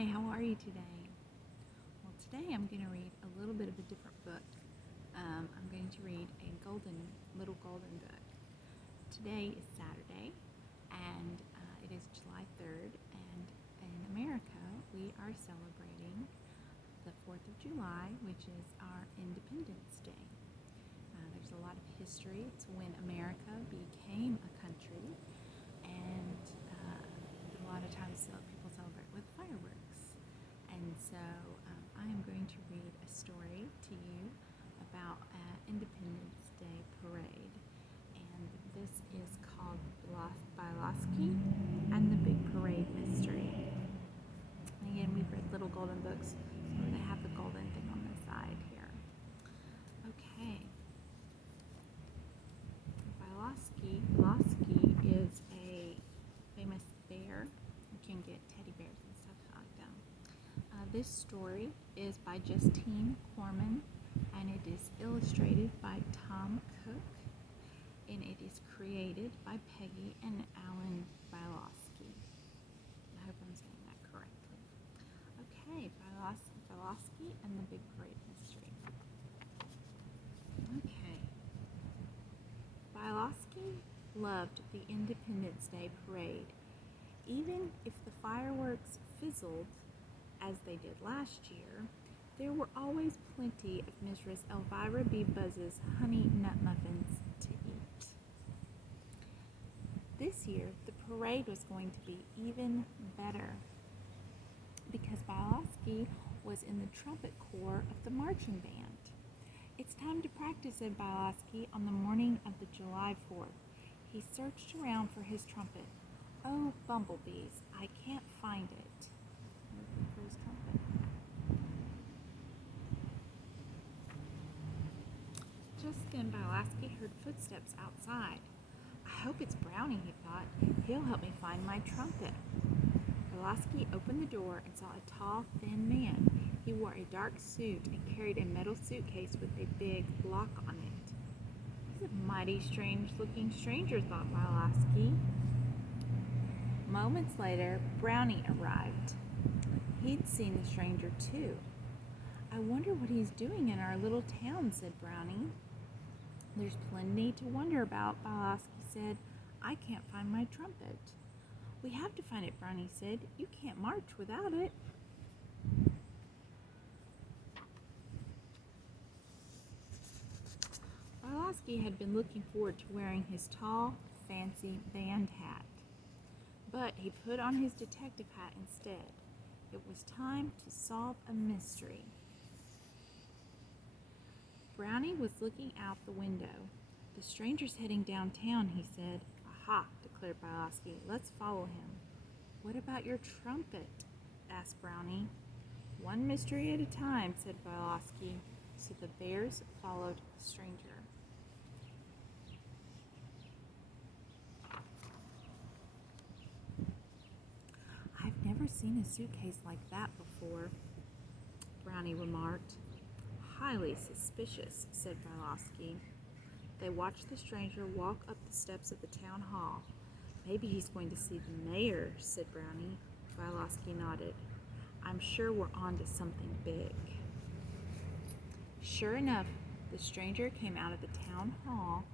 Hi, how are you today? Well, today I'm going to read a little bit of a different book. I'm going to read a little golden book. Today is Saturday, and it is July 3rd, and in America we are celebrating the 4th of July, which is our Independence Day. There's a lot of history. It's when America became a country, and a lot of times people celebrate with fireworks. And so I am going to read a story to you about Independence Day Parade. And this is called Bialosky and the Big Parade Mystery. And again, we've read little golden books, so they have the golden thing on the side here. Okay. Bialosky is a famous bear. You can get teddy bears and stuff like them. This story is by Justine Corman, and it is illustrated by Tom Cook, and it is created by Peggy and Alan Bialosky. I hope I'm saying that correctly. Okay, Bialosky and the Big Parade Mystery. Okay. Bialosky loved the Independence Day Parade. Even if the fireworks fizzled, as they did last year, there were always plenty of Mrs. Elvira B. Buzz's honey nut muffins to eat. This year, the parade was going to be even better because Bialosky was in the trumpet corps of the marching band. It's time to practice, said Bialosky on the morning of the July 4th. He searched around for his trumpet. Oh, bumblebees, I can't find it. Looking for his trumpet. Just then, Bialosky heard footsteps outside. I hope it's Brownie, he thought. He'll help me find my trumpet. Bialosky opened the door and saw a tall, thin man. He wore a dark suit and carried a metal suitcase with a big lock on it. He's a mighty strange-looking stranger, thought Bialosky. Moments later, Brownie arrived. He'd seen the stranger too. I wonder what he's doing in our little town, said Brownie. There's plenty to wonder about, Bialosky said. I can't find my trumpet. We have to find it, Brownie said. You can't march without it. Bialosky had been looking forward to wearing his tall, fancy band hat. But he put on his detective hat instead. It was time to solve a mystery. Brownie was looking out the window. The stranger's heading downtown, he said. Aha, declared Bialosky. Let's follow him. What about your trumpet? Asked Brownie. One mystery at a time, said Bialosky. So the bears followed the stranger. I've never seen a suitcase like that before, Brownie remarked. Highly suspicious, said Bialosky. They watched the stranger walk up the steps of the town hall. Maybe he's going to see the mayor, said Brownie. Bialosky nodded. I'm sure we're on to something big. Sure enough, the stranger came out of the town hall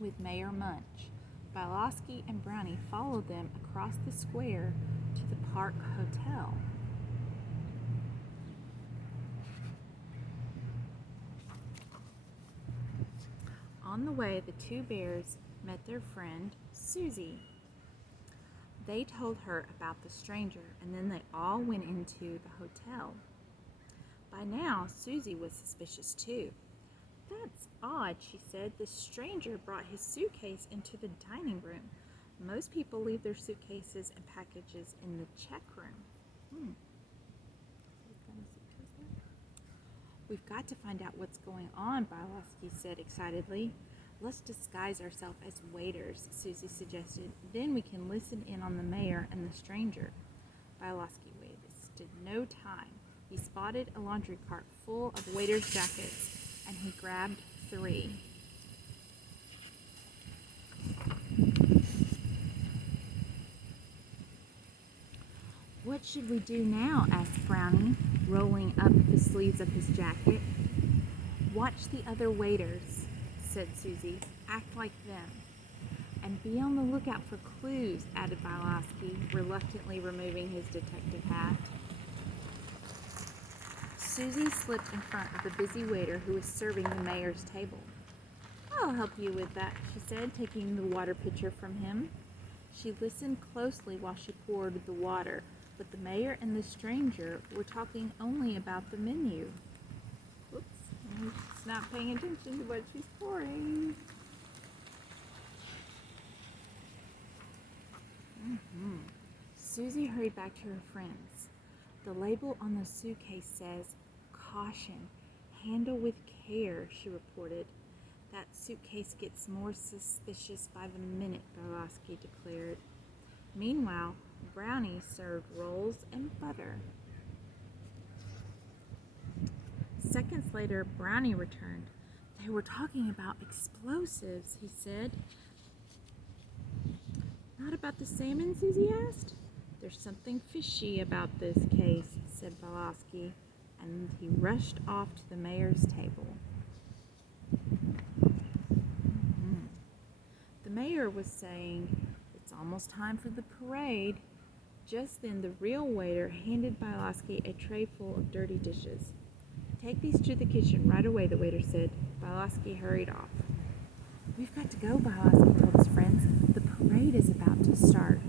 with Mayor Munch. Bialosky and Brownie followed them across the square to the Park Hotel. On the way, the two bears met their friend, Susie. They told her about the stranger, and then they all went into the hotel. By now, Susie was suspicious too. That's odd, she said. The stranger brought his suitcase into the dining room. Most people leave their suitcases and packages in the check room. We've got to find out what's going on, Bialosky said excitedly. Let's disguise ourselves as waiters, Susie suggested. Then we can listen in on the mayor and the stranger. Bialosky wasted no time. He spotted a laundry cart full of waiters' jackets, and he grabbed 3. "What should we do now?" asked Brownie, rolling up the sleeves of his jacket. "Watch the other waiters," said Susie. "Act like them. And be on the lookout for clues," added Bialosky, reluctantly removing his detective hat. Susie slipped in front of the busy waiter who was serving the mayor's table. "I'll help you with that," she said, taking the water pitcher from him. She listened closely while she poured the water, but the mayor and the stranger were talking only about the menu. Whoops, she's not paying attention to what she's pouring. Susie hurried back to her friends. "The label on the suitcase says, 'Caution, handle with care,'" she reported. "That suitcase gets more suspicious by the minute," Bialosky declared. Meanwhile, Brownie served rolls and butter. Seconds later, Brownie returned. "They were talking about explosives," he said. "Not about the salmon?" Susie asked. "There's something fishy about this case," said Bialosky, and he rushed off to the mayor's table. The mayor was saying, "It's almost time for the parade." Just then the real waiter handed Bialosky a tray full of dirty dishes. "Take these to the kitchen right away," the waiter said. Bialosky hurried off. "We've got to go," Bialosky told his friends. "The parade is about to start."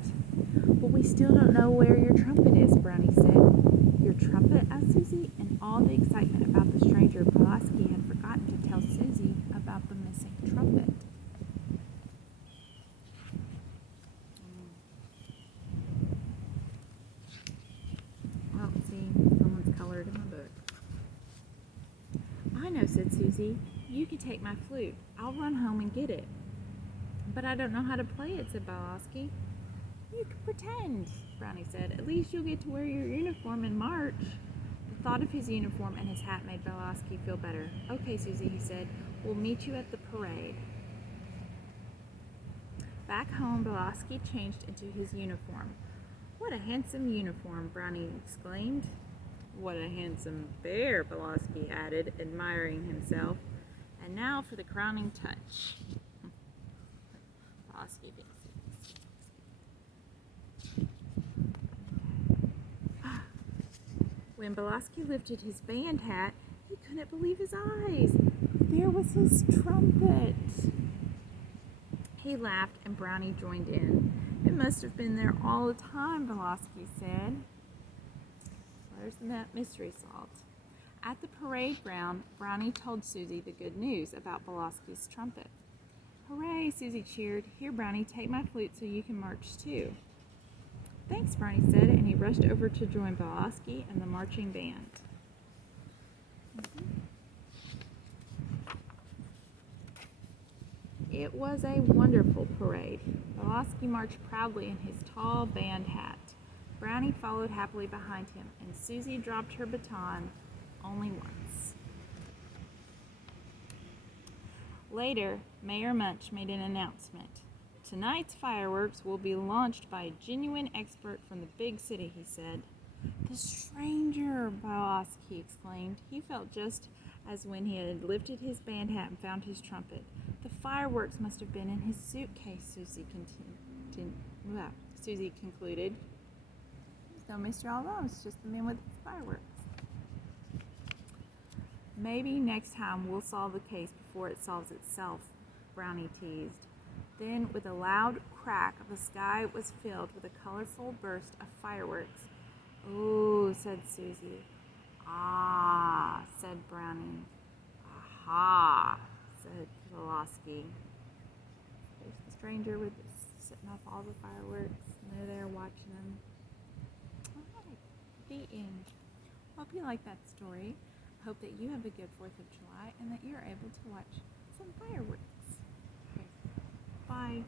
"But we still don't know where your trumpet is," Brownie said. "Your trumpet?" asked Susie. In all the excitement about the stranger, Bialosky had forgotten to tell Susie about the missing trumpet. Well, see, someone's colored in my book. "I know," said Susie. "You can take my flute. I'll run home and get it." "But I don't know how to play it," said Bialosky. "You can pretend," Brownie said. "At least you'll get to wear your uniform in March." The thought of his uniform and his hat made Bialosky feel better. "Okay, Susie," he said. "We'll meet you at the parade." Back home, Bialosky changed into his uniform. "What a handsome uniform," Brownie exclaimed. "What a handsome bear," Bialosky added, admiring himself. "And now for the crowning touch." Bialosky thinks When Bialosky lifted his band hat, he couldn't believe his eyes. There was his trumpet. He laughed, and Brownie joined in. "It must have been there all the time," Bialosky said. Where's that mystery solved? At the parade ground, Brownie told Susie the good news about Bialosky's trumpet. "Hooray!" Susie cheered. "Here, Brownie, take my flute so you can march too." "Thanks," Brownie said, and he rushed over to join Bialosky and the marching band. It was a wonderful parade. Bialosky marched proudly in his tall band hat. Brownie followed happily behind him, and Susie dropped her baton only once. Later, Mayor Munch made an announcement. "Tonight's fireworks will be launched by a genuine expert from the big city," he said. "The stranger!" Bialosky exclaimed. He felt just as when he had lifted his band hat and found his trumpet. "The fireworks must have been in his suitcase," Susie concluded. "There's no mystery all along. It's just the man with his fireworks." "Maybe next time we'll solve the case before it solves itself," Brownie teased. Then, with a loud crack, the sky was filled with a colorful burst of fireworks. "Oh," said Susie. "Ah," said Brownie. "Aha," said Bialosky. There's the stranger with setting off all the fireworks, and they're there watching them. All right, the end. Hope you like that story. Hope that you have a good 4th of July and that you're able to watch some fireworks. Okay. Bye.